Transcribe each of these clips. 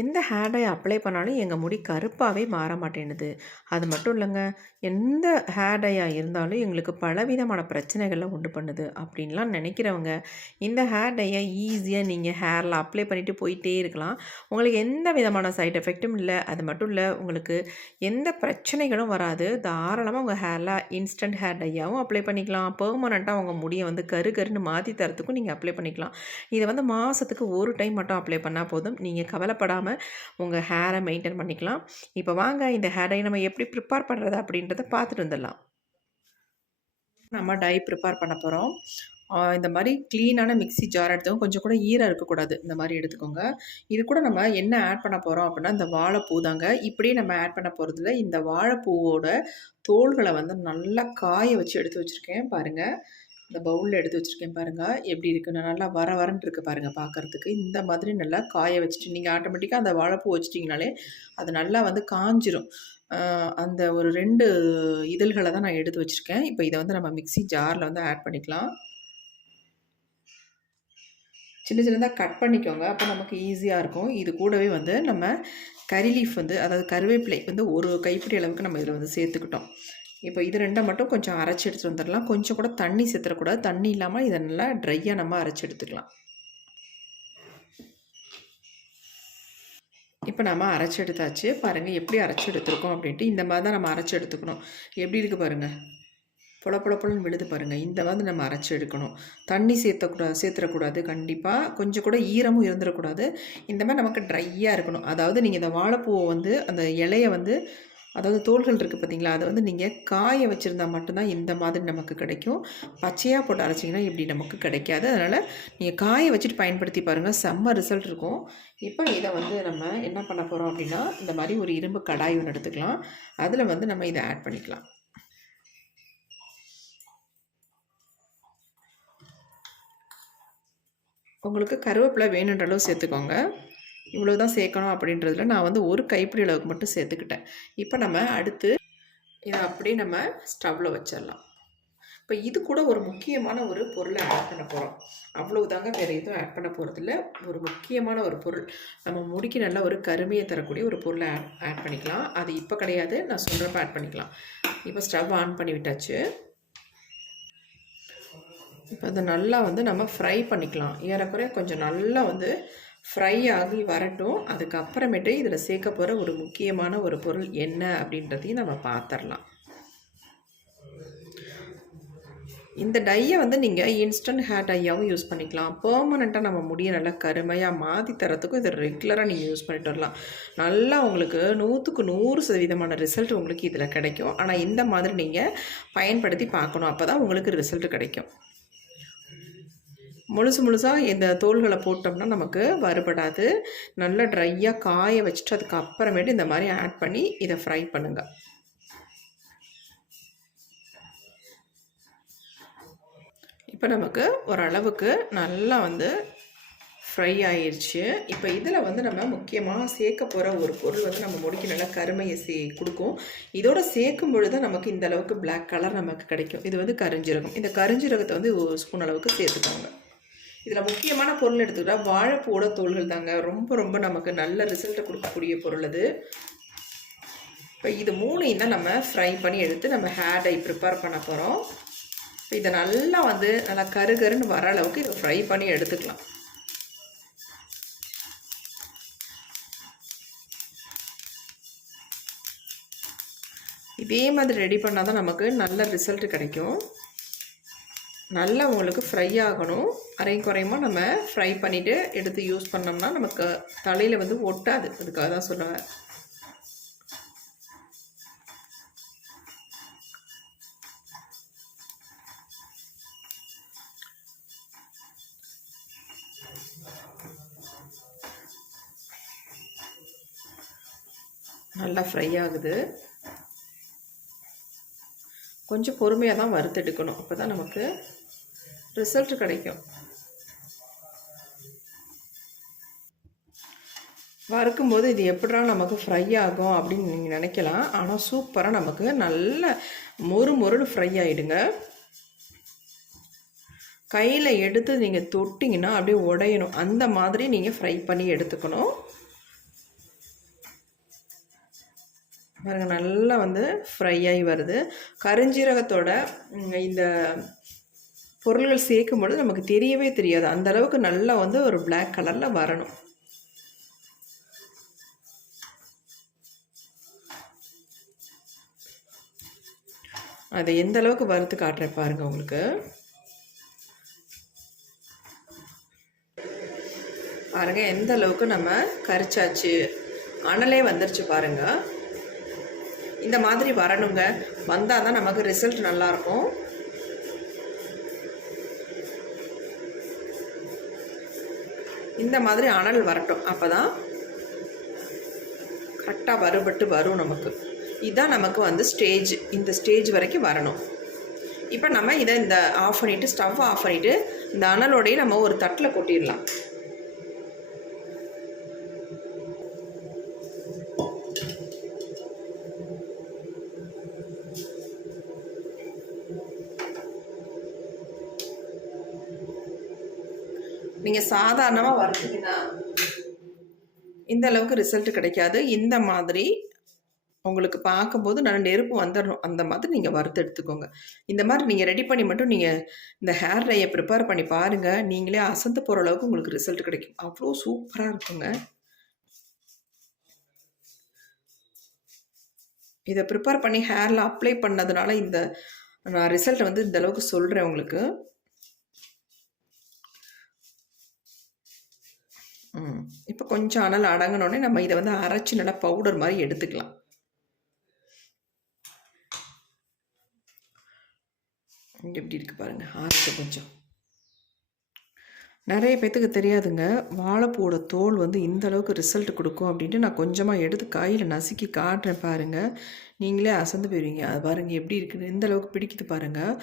எந்த hair dye apply பண்ணாலும் எங்க முடி கருப்பாவே மாற மாட்டேன்னுது. அது மட்டும் இல்லங்க, எந்த ஹேர் டையா இருந்தாலும் எங்களுக்கு பலவிதமான பிரச்சனைகள உண்டு பண்ணுது. அப்படின்லாம் நெனைக்கிறவங்க, இந்த ஹேர் டைய ஈஸியா நீங்க ஹேர்ல அப்ளை பண்ணிட்டு போயிட்டே இருக்கலாம். உங்களுக்கு எந்த விதமான சைட் எஃபெக்ட்டும் இல்ல. அது மட்டும் இல்ல, உங்களுக்கு எந்த பிரச்சனைகளும் வராது. தாராளமா உங்க ஹேர்ல இன்ஸ்டன்ட் ஹேர் டையாவும் அப்ளை பண்ணிக்கலாம். பெர்மனன்ட்டா உங்க முடிய வந்து கரு கருன்னு மாத்தி தரத்துக்கும் நீங்க அப்ளை பண்ணிக்கலாம். இத வந்து மாசத்துக்கு 1 டைம் மட்டும் அப்ளை பண்ணா போதும். நீங்க கவலைப்படாம உங்க ஹேரை மெயின்டெயின் பண்ணிக்கலாம். இப்போ வாங்க இந்த ஹேர் டை நம்ம எப்படி ப்ரிப்பேர் பண்ணுறது அப்படின்றத பார்த்துட்டு வந்துடலாம். நம்ம டை ப்ரிப்பேர் பண்ண போகிறோம். இந்த மாதிரி க்ளீனான மிக்ஸி ஜார் எடுத்துக்கோங்க. கொஞ்சம் கூட ஈரம் இருக்கக்கூடாது. இந்த மாதிரி எடுத்துக்கோங்க. இது கூட நம்ம என்ன ஆட் பண்ண போகிறோம் அப்படின்னா, இந்த வாழைப்பூ தாங்க. இப்படியே நம்ம ஆட் பண்ண போகிறதில்ல. இந்த வாழைப்பூவோட தோள்களை வந்து நல்லா காய வச்சு எடுத்து வச்சுருக்கேன் பாருங்கள். இந்த பவுலில் எடுத்து வச்சுருக்கேன் பாருங்கள். எப்படி இருக்குன்னு நல்லா வர வரன்னு இருக்குது பாருங்கள் பார்க்குறதுக்கு. இந்த மாதிரி நல்லா காய வச்சுட்டு நீங்கள் ஆட்டோமேட்டிக்காக அந்த வாழைப்பூ வச்சிட்டிங்கனாலே அது நல்லா வந்து காஞ்சிரும். அந்த ஒரு 2 இதழ்களை தான் நான் எடுத்து வச்சுருக்கேன். இப்போ இதை வந்து நம்ம மிக்ஸி ஜாரில் வந்து ஆட் பண்ணிக்கலாம். சின்ன சின்னதாக கட் பண்ணிக்கோங்க. அப்போ நமக்கு ஈஸியாக இருக்கும். இது கூடவே வந்து நம்ம கறி லீஃப் வந்து அதாவது கருவேப்பிலை வந்து ஒரு கைப்பிடி அளவுக்கு நம்ம இதில் வந்து சேர்த்துக்கிட்டோம். இப்போ இது 2 மட்டும் கொஞ்சம் அரைச்சி எடுத்துகிட்டு வந்துடலாம். கொஞ்சம் கூட தண்ணி சேர்த்துடக்கூடாது. தண்ணி இல்லாமல் இதை நல்லா ட்ரையாக நம்ம அரைச்சி எடுத்துக்கலாம். இப்போ நம்ம அரைச்சி எடுத்தாச்சு. பாருங்கள் எப்படி அரைச்சி எடுத்துருக்கோம் அப்படின்ட்டு. இந்த மாதிரி தான் நம்ம அரைச்சி எடுத்துக்கணும். எப்படி இருக்குது பாருங்கள். பொல பொலன்னு விழுது பாருங்கள். இந்த மாதிரி நம்ம அரைச்சி எடுக்கணும். தண்ணி சேர்த்துடக்கூடாது கண்டிப்பாக. கொஞ்சம் கூட ஈரமும் இருந்துடக்கூடாது. இந்த மாதிரி நமக்கு ட்ரையாக இருக்கணும். அதாவது நீங்கள் இந்த வாழைப்பூவை வந்து அந்த இலையை வந்து அதாவது தோள்கள் இருக்குது பார்த்தீங்களா, அதை வந்து நீங்கள் காய வச்சுருந்தா மட்டும்தான் இந்த மாதிரி நமக்கு கிடைக்கும். பச்சையாக போட்டு அரைச்சிங்கன்னா இப்படி நமக்கு கிடைக்காது. அதனால் நீங்கள் காய வச்சுட்டு பயன்படுத்தி பாருங்கள். செம்ம ரிசல்ட் இருக்கும். இப்போ இதை வந்து நம்ம என்ன பண்ண போகிறோம் அப்படின்னா, இந்த மாதிரி ஒரு இரும்பு கடாய் ஒன்று எடுத்துக்கலாம். அதில் வந்து நம்ம இதை ஆட் பண்ணிக்கலாம். உங்களுக்கு கருவேப்பிலை வேணுன்ற அளவு சேர்த்துக்கோங்க. இவ்வளோ தான் சேர்க்கணும் அப்படின்றதுல நான் வந்து ஒரு கைப்பிடி அளவுக்கு மட்டும் சேர்த்துக்கிட்டேன். இப்போ நம்ம அடுத்து இதை அப்படியே நம்ம ஸ்டவ்வில் வச்சிடலாம். இப்போ இது கூட ஒரு முக்கியமான ஒரு பொருளை ஆட் பண்ண போகிறோம். அவ்வளவுதாங்க, வேறு எதுவும் ஆட் பண்ண போகிறதில்ல. ஒரு முக்கியமான ஒரு பொருள், நம்ம முடிக்கு நல்லா ஒரு கருமையை தரக்கூடிய ஒரு பொருளை ஆட் பண்ணிக்கலாம். அது இப்போ கிடையாது, நான் சொல்கிறப்ப ஆட் பண்ணிக்கலாம். இப்போ ஸ்டவ் ஆன் பண்ணி விட்டாச்சு. இப்போ அதை நல்லா வந்து நம்ம ஃப்ரை பண்ணிக்கலாம். ஏறக்குறைய கொஞ்சம் நல்லா வந்து ஃப்ரை ஆகி வரட்டும். அதுக்கப்புறமேட்டு இதில் சேர்க்க போகிற ஒரு முக்கியமான ஒரு பொருள் என்ன அப்படின்றதையும் நம்ம பார்த்துடலாம். இந்த டையை வந்து நீங்கள் இன்ஸ்டன்ட் ஹேர் டையாகவும் யூஸ் பண்ணிக்கலாம். பெர்மனெண்ட்டாக நம்ம முடியை நல்லா கருமையாக மாற்றி தரத்துக்கும் இதை ரெகுலராக நீங்கள் யூஸ் பண்ணிட்டு வரலாம். நல்லா உங்களுக்கு 100க்கு 100% ரிசல்ட் உங்களுக்கு இதில் கிடைக்கும். ஆனால் இந்த மாதிரி நீங்கள் பயன்படுத்தி பார்க்கணும். அப்போ தான் உங்களுக்கு ரிசல்ட் கிடைக்கும். முழுசாக இந்த தோள்களை போட்டோம்னா நமக்கு வறுபடாது. நல்லா ட்ரையாக காய வச்சுட்டு அதுக்கப்புறமேட்டு இந்த மாதிரி ஆட் பண்ணி இதை ஃப்ரை பண்ணுங்கள். இப்போ நமக்கு ஓரளவுக்கு நல்லா வந்து ஃப்ரை ஆயிடுச்சு. இப்போ இதில் வந்து நம்ம முக்கியமாக சேர்க்க போகிற ஒரு பொருள் வந்து நம்ம முடிக்கு நல்லா கருமையை கொடுக்கும். இதோட சேர்க்கும் பொழுது நமக்கு இந்த அளவுக்கு பிளாக் கலர் நமக்கு கிடைக்கும். இது வந்து கருஞ்சீரகம். இந்த கருஞ்சீரகத்தை வந்து 1 ஸ்பூன் அளவுக்கு சேர்த்துக்கோங்க. இதில் முக்கியமான பொருள் எடுத்துக்கிட்டால் வாழைப்பூவோட தோள்கள் தாங்க. ரொம்ப நமக்கு நல்ல ரிசல்ட்டை கொடுக்கக்கூடிய பொருள் அது. இப்போ இது 3ஐயும் தான் நம்ம ஃப்ரை பண்ணி எடுத்து நம்ம ஹேர் டை ப்ரிப்பேர் பண்ண போகிறோம். இப்போ இதை நல்லா வந்து நல்லா கருன்னு வர அளவுக்கு இதை ஃப்ரை பண்ணி எடுத்துக்கலாம். இதே மாதிரி ரெடி பண்ணால் தான் நமக்கு நல்ல ரிசல்ட் கிடைக்கும். நல்லா உங்களுக்கு ஃப்ரை ஆகணும். அரையும் குறையுமா நம்ம ஃப்ரை பண்ணிவிட்டு எடுத்து யூஸ் பண்ணோம்னா நமக்கு தலையில் வந்து ஒட்டாது. அதுக்காக தான் சொல்லுவேன். நல்லா ஃப்ரை ஆகுது. கொஞ்சம் பொறுமையாக தான் வறுத்தெடுக்கணும். அப்போ தான் நமக்கு ரிசல்ட் கிடைக்கும். வறுக்கும்போது இது எப்படா நமக்கு ஃப்ரை ஆகும் அப்படின்னு நீங்கள் நினைக்கலாம். ஆனால் சூப்பராக நமக்கு நல்ல மொறுன்னு ஃப்ரை ஆகிடுங்க. கையில் எடுத்து நீங்கள் தொட்டிங்கன்னா அப்படியே உடையணும். அந்த மாதிரி நீங்கள் ஃப்ரை பண்ணி எடுத்துக்கணும். பாருங்க நல்லா வந்து ஃப்ரை ஆகி வருது. கருஞ்சீரகத்தோட இந்த பொருள்கள் சேர்க்கும்பொழுது நமக்கு தெரியவே தெரியாது. அந்த அளவுக்கு நல்லா வந்து ஒரு பிளாக் கலரில் வரணும். அதை எந்த அளவுக்கு வறுத்து காட்டுறேன் பாருங்கள் உங்களுக்கு. பாருங்கள் எந்த அளவுக்கு நம்ம கரிச்சாச்சு, அனலே வந்துருச்சு பாருங்கள். இந்த மாதிரி வரணுங்க. வந்தால் தான் நமக்கு ரிசல்ட் நல்லாயிருக்கும். இந்த மாதிரி அனல் வரட்டும். அப்போ தான் கரெக்டாக வறுபட்டு வரும் நமக்கு. இதுதான் நமக்கு வந்து ஸ்டேஜ். இந்த ஸ்டேஜ் வரைக்கும் வரணும். இப்போ நம்ம இதை இந்த ஆஃப் பண்ணிவிட்டு, ஸ்டவ் ஆஃப் பண்ணிவிட்டு, இந்த அனலோடையே நம்ம ஒரு தட்டில் கொட்டிடலாம். நீங்கள் சாதாரணமாக வறுத்தீங்கன்னா இந்த அளவுக்கு ரிசல்ட் கிடைக்காது. இந்த மாதிரி உங்களுக்கு பார்க்கும்போது நல்ல நெருப்பு வந்துடணும். அந்த மாதிரி நீங்கள் வறுத்து எடுத்துக்கோங்க. இந்த மாதிரி நீங்கள் ரெடி பண்ணி மட்டும் நீங்கள் இந்த ஹேர் டையை ப்ரிப்பேர் பண்ணி பாருங்கள். நீங்களே அசந்து போகிற அளவுக்கு உங்களுக்கு ரிசல்ட் கிடைக்கும். அவ்வளோ சூப்பராக இருக்குங்க. இதை ப்ரிப்பேர் பண்ணி ஹேரில் அப்ளை பண்ணதுனால இந்த நான் ரிசல்ட் வந்து இந்த அளவுக்கு சொல்கிறேன் உங்களுக்கு. இப்போ கொஞ்சம் அனல் அடங்கினோடனே நம்ம இதை வந்து அரைச்சி நல்லா பவுடர் மாதிரி எடுத்துக்கலாம். எப்படி இருக்குது பாருங்கள். ஆரத்து கொஞ்சம் நிறைய பேத்துக்கு தெரியாதுங்க. வாழைப்பூவோட தோல் வந்து இந்த அளவுக்கு ரிசல்ட் கொடுக்கும் அப்படின்ட்டு நான் கொஞ்சமாக எடுத்து கையில் நசுக்கி காட்டுறேன் பாருங்கள். நீங்களே அசந்து போயிடுவீங்க. அது பாருங்கள் எப்படி இருக்குது, இந்த அளவுக்கு பிடிக்குது பாருங்கள்.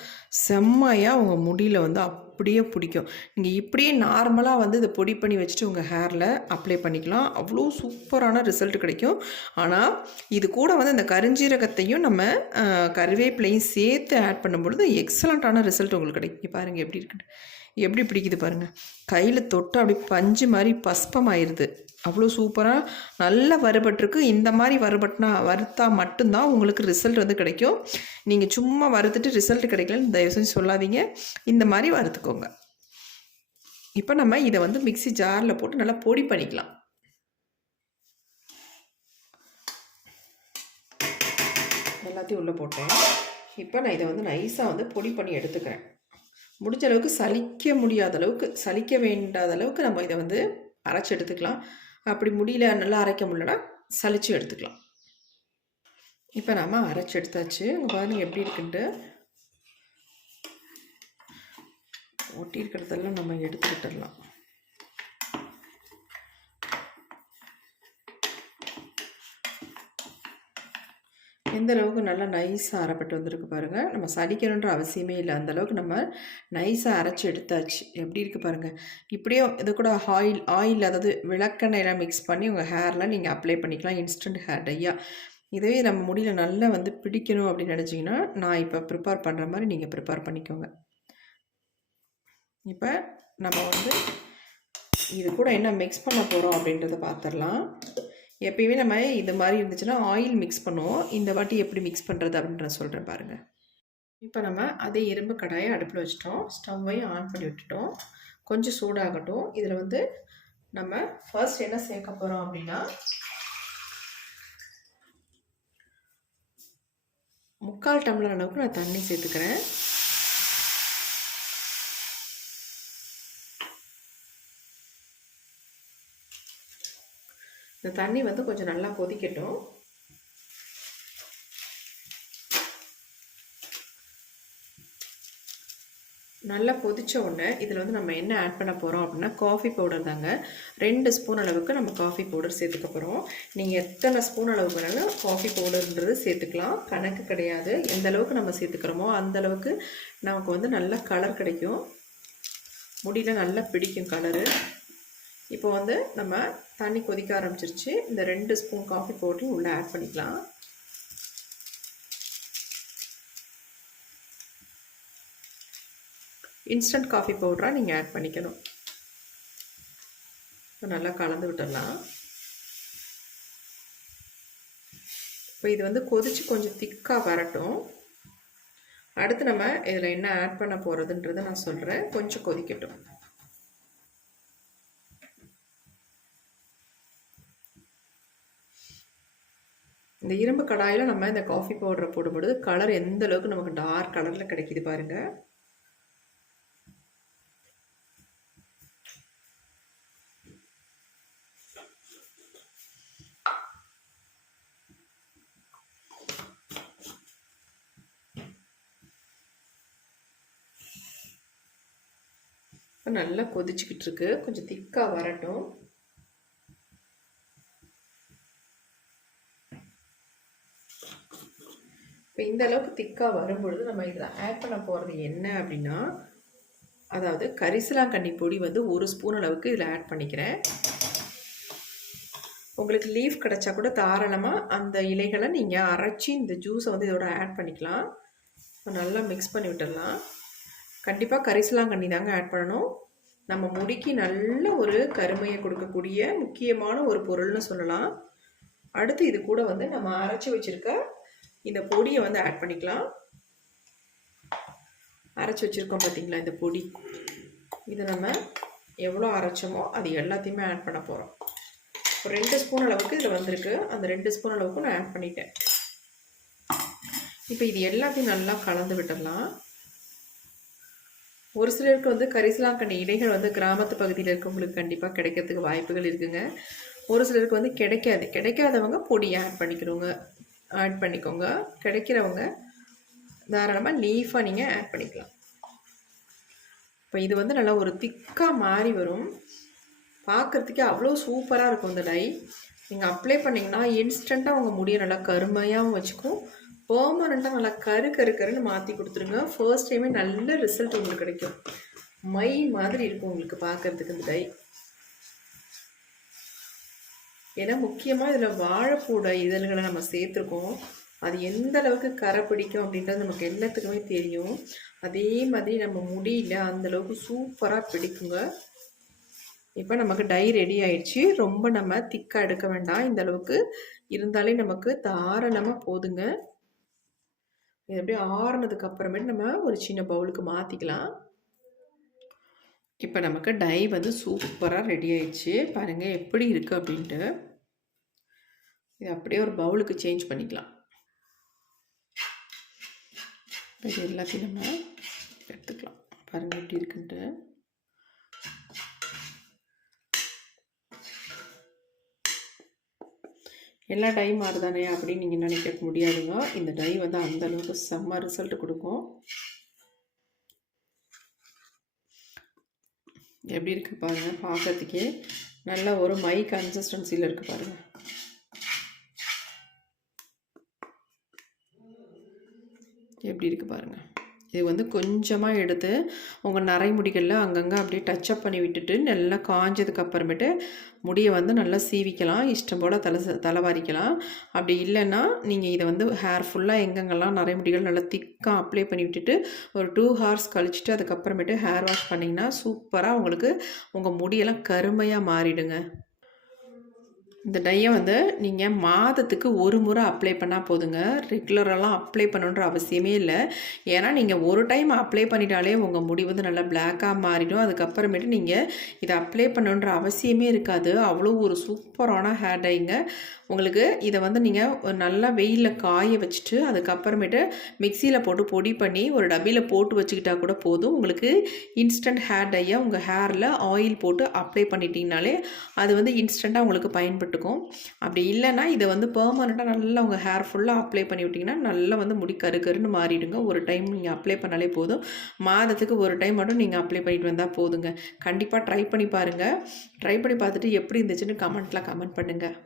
செம்மையாக உங்கள் முடியில் வந்து அப்படியே பிடிக்கும். நீங்கள் இப்படியே நார்மலாக வந்து இதை பொடி பண்ணி வச்சுட்டு உங்கள் ஹேரில் அப்ளை பண்ணிக்கலாம். அவ்வளோ சூப்பரான ரிசல்ட் கிடைக்கும். ஆனால் இது கூட வந்து இந்த கருஞ்சீரகத்தையும் நம்ம கருவேப்பிலையும் சேர்த்து ஆட் பண்ணும்பொழுது எக்ஸலண்ட்டான ரிசல்ட் உங்களுக்கு கிடைக்கும். பாருங்கள் எப்படி இருக்குது, எப்படி பிடிக்குது பாருங்கள். கையில் தொட்டு அப்படி பஞ்சு மாதிரி பஸ்பமாயிருது. அவ்வளோ சூப்பராக நல்லா வறுபட்டுருக்கு. இந்த மாதிரி வறுத்தா மட்டும்தான் உங்களுக்கு ரிசல்ட் வந்து கிடைக்கும். நீங்கள் சும்மா வறுத்துட்டு ரிசல்ட் கிடைக்கலன்னு தயவு செஞ்சு சொல்லாதீங்க. இந்த மாதிரி வறுத்துக்கோங்க. இப்போ நம்ம இதை வந்து மிக்ஸி ஜாரில் போட்டு நல்லா பொடி பண்ணிக்கலாம். எல்லாத்தையும் உள்ளே போட்டேன். இப்போ நான் இதை வந்து நைஸாக வந்து பொடி பண்ணி எடுத்துக்கிறேன். முடிஞ்ச அளவுக்கு சலிக்க முடியாத அளவுக்கு, சலிக்க வேண்டாத அளவுக்கு நம்ம இதை வந்து அரைச்சி எடுத்துக்கலாம். அப்படி முடியல, நல்லா அரைக்க முடியலன்னா சலிச்சு எடுத்துக்கலாம். இப்போ நம்ம அரைச்சி எடுத்தாச்சு. உங்கள் பாருங்கள் எப்படி இருக்குன்ட்டு. ஒட்டி இருக்கிறதெல்லாம் நம்ம எடுத்துக்கிட்டுடலாம். எந்த அளவுக்கு நல்லா நைஸாக அரைப்பட்டு வந்திருக்கு பாருங்கள். நம்ம சலிக்கணுன்ற அவசியமே இல்லை. அந்தளவுக்கு நம்ம நைஸாக அரைச்சி எடுத்தாச்சு. எப்படி இருக்குது பாருங்கள். இப்படியே இது கூட ஆயில் அதாவது விளக்கெண்ணெயில் மிக்ஸ் பண்ணி உங்கள் ஹேரில் நீங்கள் அப்ளை பண்ணிக்கலாம். இன்ஸ்டன்ட் ஹேர் டையாக. இதுவே நம்ம முடியில் நல்லா வந்து பிடிக்கணும் அப்படின்னு நினச்சிங்கன்னா நான் இப்போ ப்ரிப்பேர் பண்ணுற மாதிரி நீங்கள் ப்ரிப்பேர் பண்ணிக்கோங்க. இப்போ நம்ம வந்து இது கூட என்ன மிக்ஸ் பண்ண போகிறோம் அப்படின்றத பார்த்துடலாம். எப்பயுமே நம்ம இது மாதிரி இருந்துச்சுன்னா ஆயில் மிக்ஸ் பண்ணுவோம். இந்த வாட்டி எப்படி மிக்ஸ் பண்ணுறது அப்படின்ற சொல்கிறேன் பாருங்கள். இப்போ நம்ம அதே இரும்பு கடாயை அடுப்பில் வச்சுட்டோம். ஸ்டவ்வையும் ஆன் பண்ணி விட்டுட்டோம். கொஞ்சம் சூடாகட்டும். இதில் வந்து நம்ம ஃபர்ஸ்ட் என்ன சேர்க்க போகிறோம் அப்படின்னா 3/4 டம்ளர் அளவுக்கு நான் தண்ணி சேர்த்துக்கிறேன். இந்த தண்ணி வந்து கொஞ்சம் நல்லா கொதிக்கட்டும். நல்லா கொதித்த உடனே இதில் வந்து நம்ம என்ன ஆட் பண்ண போகிறோம் அப்படின்னா காஃபி பவுடர் தாங்க. 2 ஸ்பூன் அளவுக்கு நம்ம காஃபி பவுடர் சேர்த்துக்க போகிறோம். நீங்கள் எத்தனை ஸ்பூன் அளவுக்கு வேணாலும் காஃபி பவுடர்ன்றது சேர்த்துக்கலாம். கணக்கு கிடையாது. எந்த அளவுக்கு நம்ம சேர்த்துக்கிறோமோ அந்தளவுக்கு நமக்கு வந்து நல்ல கலர் கிடைக்கும். முடியில் நல்லா பிடிக்கும் கலரு. இப்போ வந்து நம்ம தண்ணி கொதிக்க ஆரம்பிச்சிருச்சு. இந்த 2 ஸ்பூன் காஃபி பவுடரையும் உள்ளே ஆட் பண்ணிக்கலாம். இன்ஸ்டன்ட் காஃபி பவுடராக நீங்கள் ஆட் பண்ணிக்கணும். இப்போ நல்லா கலந்து விட்டுடலாம். இப்போ இது வந்து கொதித்து கொஞ்சம் திக்காக வரட்டும். அடுத்து நம்ம இதில் என்ன ஆட் பண்ண போகிறதுன்றதை நான் சொல்கிறேன். கொஞ்சம் கொதிக்கட்டும். இந்த இரும்பு கடாயில் நம்ம இந்த காஃபி பவுடரை போடும்பொழுது கலர் எந்த அளவுக்கு நமக்கு டார்க் கலரில் கிடைக்கிது பாருங்கள். நல்லா கொதிச்சுக்கிட்டு இருக்கு. கொஞ்சம் திக்காக வரட்டும். இப்போ இந்த அளவுக்கு திக்காக வரும்பொழுது நம்ம இதில் ஆட் பண்ண போகிறது என்ன அப்படின்னா, அதாவது கரிசலாங்கண்ணி பொடி வந்து 1 ஸ்பூன் அளவுக்கு இதில் ஆட் பண்ணிக்கிறேன். உங்களுக்கு லீஃப் கிடச்சா கூட தாராளமாக அந்த இலைகளை நீங்கள் அரைச்சி இந்த ஜூஸை வந்து இதோட ஆட் பண்ணிக்கலாம். நல்லா மிக்ஸ் பண்ணி விட்டுடலாம். கண்டிப்பாக கரிசலாங்கண்ணி தாங்க ஆட் பண்ணணும். நம்ம முடிக்கு நல்ல ஒரு கருமையை கொடுக்கக்கூடிய முக்கியமான ஒரு பொருள்னு சொல்லலாம். அடுத்து இது கூட வந்து நம்ம அரைச்சி வச்சுருக்க இந்த பொடியை வந்து ஆட் பண்ணிக்கலாம். அரைச்சி வச்சுருக்கோம் பார்த்தீங்களா இந்த பொடி, இதை நம்ம எவ்வளோ அரைச்சோமோ அது எல்லாத்தையுமே ஆட் பண்ண போகிறோம். ஒரு 2 ஸ்பூன் அளவுக்கு இதில் வந்திருக்கு. அந்த 2 ஸ்பூன் அளவுக்கு நான் ஆட் பண்ணிட்டேன். இப்போ இது எல்லாத்தையும் நல்லா கலந்து விட்டுடலாம். ஒரு சிலருக்கு வந்து கரிசலாங்கண்ணி இலைகள் வந்து கிராமத்து பகுதியில் இருக்கவங்களுக்கு கண்டிப்பாக கிடைக்கிறதுக்கு வாய்ப்புகள் இருக்குங்க. ஒரு சிலருக்கு வந்து கிடைக்காதவங்க பொடியை ஆட் பண்ணிக்கோங்க. கிடைக்கிறவங்க தாராளமாக லீஃபாக நீங்கள் ஆட் பண்ணிக்கலாம். இப்போ இது வந்து நல்லா ஒரு திக்காக மாறி வரும். பார்க்குறதுக்கே அவ்வளோ சூப்பராக இருக்கும். இந்த டை நீங்கள் அப்ளை பண்ணிங்கன்னா இன்ஸ்டண்ட்டாக உங்கள் முடியை நல்லா கருமையாகவும் வச்சுக்கும். பெர்மனண்ட்டாக நல்லா கருன்னு மாற்றி கொடுத்துருங்க. ஃபர்ஸ்ட் டைமே நல்ல ரிசல்ட் உங்களுக்கு கிடைக்கும். மை மாதிரி இருக்கும் உங்களுக்கு பார்க்குறதுக்கு இந்த டை. ஏன்னா முக்கியமாக இதில் வாழைப்பூட இதழ்களை நம்ம சேர்த்துருக்கோம். அது எந்த அளவுக்கு கரை பிடிக்கும் அப்படின்றது நமக்கு எல்லாத்துக்குமே தெரியும். அதே மாதிரி நம்ம முடியல அந்தளவுக்கு சூப்பராக பிடிக்குங்க. இப்போ நமக்கு டை ரெடி ஆயிடுச்சு. ரொம்ப நம்ம திக்காக எடுக்க வேண்டாம். இந்த அளவுக்கு இருந்தாலே நமக்கு தாராளமாக போதுங்க. இது அப்படியே ஆறுனதுக்கு அப்புறமேட்டு நம்ம ஒரு சின்ன பவுலுக்கு மாற்றிக்கலாம். இப்போ நமக்கு டை வந்து சூப்பராக ரெடி ஆயிடுச்சு. பாருங்கள் எப்படி இருக்குது அப்படின்ட்டு. இது அப்படியே ஒரு பவுலுக்கு சேஞ்ச் பண்ணிக்கலாம். இது எல்லாத்தையும் நம்ம எடுத்துக்கலாம். பாருங்கள் எப்படி இருக்குன்ட்டு. எல்லா டை மாறுதானே அப்படின்னு நீங்கள் நினைக்க முடியாதுங்க. இந்த டை வந்து அந்தளவுக்கு செம்ம ரிசல்ட் கொடுக்கும். எப்படி இருக்குது பாருங்கள். பார்க்கறதுக்கே நல்ல ஒரு மை கன்சிஸ்டன்சியில் இருக்குது பாருங்கள். எப்படி இருக்குது பாருங்கள். இது வந்து கொஞ்சமாக எடுத்து உங்கள் நரைமுடிகளில் அங்கங்கே அப்படியே டச்சப் பண்ணி விட்டுட்டு நல்லா காஞ்சதுக்கு அப்புறமேட்டு முடியை வந்து நல்லா சீவிக்கலாம். இஷ்டம் போல் தலைவாரிக்கலாம். அப்படி இல்லைன்னா நீங்கள் இதை வந்து ஹேர் ஃபுல்லாக எங்கெங்கெல்லாம் நரைமுடிகள் நல்லா திக்காக அப்ளை பண்ணி விட்டுட்டு ஒரு 2 hours கழிச்சிட்டு அதுக்கப்புறமேட்டு ஹேர் வாஷ் பண்ணிங்கன்னா சூப்பராக உங்களுக்கு உங்கள் முடியெல்லாம் கருமையாக மாறிடுங்க. இந்த டையை வந்து நீங்கள் மாதத்துக்கு ஒரு முறை அப்ளை பண்ணால் போதுங்க. ரெகுலரெல்லாம் அப்ளை பண்ணணுன்ற அவசியமே இல்லை. ஏன்னா நீங்கள் ஒரு டைம் அப்ளை பண்ணிட்டாலே உங்கள் முடி வந்து நல்லா பிளாக்காக மாறிடும். அதுக்கப்புறமேட்டு நீங்கள் இதை அப்ளை பண்ணணுன்ற அவசியமே இருக்காது. அவ்வளோ ஒரு சூப்பரான ஹேர் டைங்க. உங்களுக்கு இதை வந்து நீங்கள் நல்லா வெயிலில் காய வச்சுட்டு அதுக்கப்புறமேட்டு மிக்சியில் போட்டு பொடி பண்ணி ஒரு டப்பியில் போட்டு வச்சுக்கிட்டா கூட போதும். உங்களுக்கு இன்ஸ்டன்ட் ஹேர் டையை உங்கள் ஹேரில் ஆயில் போட்டு அப்ளை பண்ணிட்டீங்கனாலே அது வந்து இன்ஸ்டண்ட்டாக உங்களுக்கு பயன்பட்டுக்கும். அப்படி இல்லைன்னா இதை வந்து பெர்மனண்ட்டாக நல்லா உங்கள் ஹேர் ஃபுல்லாக அப்ளை பண்ணி விட்டிங்கன்னா நல்லா வந்து முடி கருன்னு மாறிடுங்க. ஒரு டைம் நீங்கள் அப்ளை பண்ணாலே போதும். மாதத்துக்கு ஒரு டைம் மட்டும் நீங்கள் அப்ளை பண்ணிட்டு வந்தால் போதுங்க. கண்டிப்பாக ட்ரை பண்ணி பாருங்கள். ட்ரை பண்ணி பார்த்துட்டு எப்படி இருந்துச்சுன்னு கமெண்ட் பண்ணுங்கள்.